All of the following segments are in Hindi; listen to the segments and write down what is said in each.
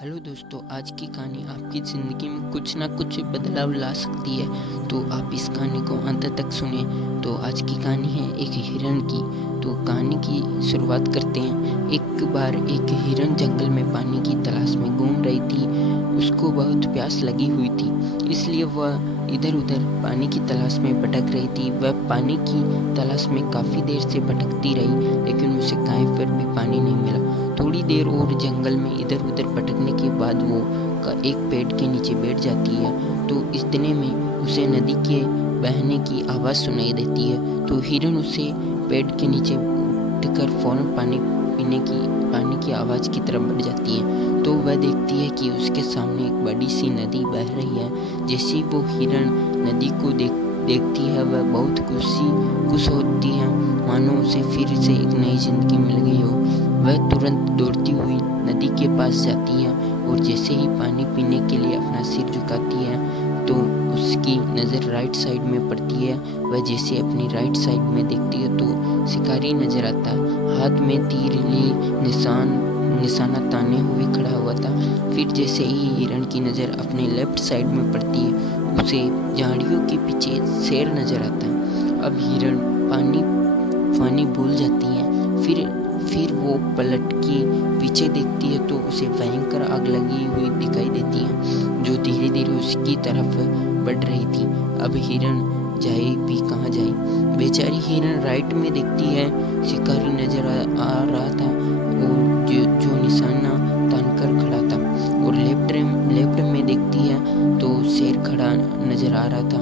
हेलो दोस्तों, आज की कहानी आपकी ज़िंदगी में कुछ ना कुछ बदलाव ला सकती है। तो आप इस कहानी को अंत तक सुने। तो आज की कहानी है एक हिरण की। तो कहानी की शुरुआत करते हैं। एक बार एक हिरण जंगल में पानी की तलाश में घूम रही थी। उसको बहुत प्यास लगी हुई थी, इसलिए वह इधर उधर पानी की तलाश में भटक रही थी। वह पानी की तलाश में काफ़ी देर से भटकती रही, लेकिन उसे कहीं पर भी पानी नहीं मिला। थोड़ी देर और जंगल में इधर उधर भटकने के बाद वो एक पेड़ के नीचे बैठ जाती है। तो इतने में उसे नदी के बहने की आवाज़ सुनाई देती है। तो हिरण उसे पेड़ के नीचे उठकर फौरन पानी की आवाज़ की तरफ बढ़ जाती है। तो वह देखती है कि उसके सामने एक बड़ी सी नदी बह रही है। जैसे ही वो हिरण नदी को देखती है, वह बहुत खुश होती है, मानो उसे फिर से एक नई जिंदगी मिल गई हो। वह तुरंत दौड़ती हुई नदी के पास जाती है और जैसे ही पानी पीने के लिए अपना सिर झुकाती है, तो उसकी नज़र राइट साइड में पड़ती है। वह जैसे अपनी राइट साइड में देखती है तो शिकारी नजर आता है, हाथ में तीर लिए निशाना ताने हुए खड़ा हुआ था। फिर जैसे ही हिरण की नज़र अपने लेफ्ट साइड में पड़ती है, उसे झाड़ियों के पीछे शेर नजर आता है। अब हिरण पानी भूल जाती है। फिर वो पलट के पीछे देखती है तो उसे भयंकर आग लगी हुई दिखाई देती है, जो धीरे धीरे उसकी तरफ बढ़ रही थी। अब हिरण जाए भी कहाँ जाए। बेचारी हिरण राइट में देखती है, शिकारी नजर आ रहा था और जो निशाना तानकर खड़ा था, और लेफ्ट में देखती है तो शेर खड़ा नजर आ रहा था,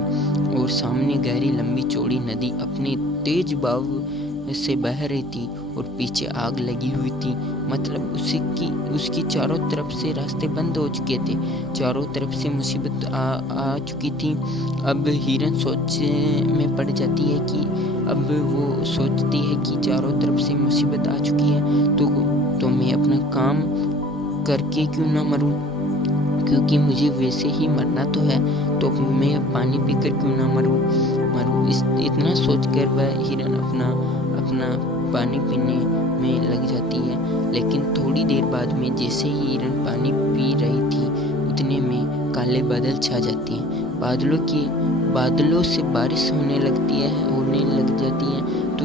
और सामने गहरी लंबी चौड़ी नदी अपने तेज बहाव से बह रही थी और पीछे आग लगी हुई थी। मतलब उसकी चारों तरफ से रास्ते बंद हो चुके थे, चारों तरफ से मुसीबत आ चुकी थी। अब हिरण सोच में पड़ जाती है कि अब वो सोचती है कि चारों तरफ से मुसीबत आ चुकी है, तो मैं अपना काम करके क्यों ना मरूं, क्योंकि मुझे वैसे ही मरना तो है, तो मैं पानी पीकर क्यों ना मरूं। इतना सोचकर वह हिरण अपना पानी पीने में लग जाती है। लेकिन थोड़ी देर बाद में जैसे ही हिरण पानी पी रही थी, उतने में काले बादल छा जाते हैं। बादलों से बारिश होने लग जाती है। तो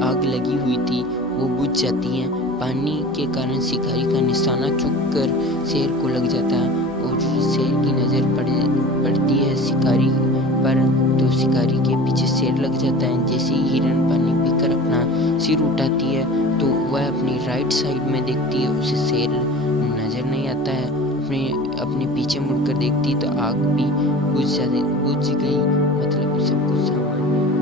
आग लगी हुई थी, वो बुझ जाती है। पानी के कारण शिकारी का निशाना चूककर शेर को लग जाता है और शेर की नज़र पड़ती है शिकारी पर, तो शिकारी के पीछे शेर लग जाता है। जैसे ही हिरण पानी पीकर अपना सिर उठाती है तो वह अपनी राइट साइड में देखती है, उसे शेर नज़र नहीं आता है। अपने पीछे मुड़कर देखती तो आग भी बुझ गई। मतलब सब कुछ सामान्य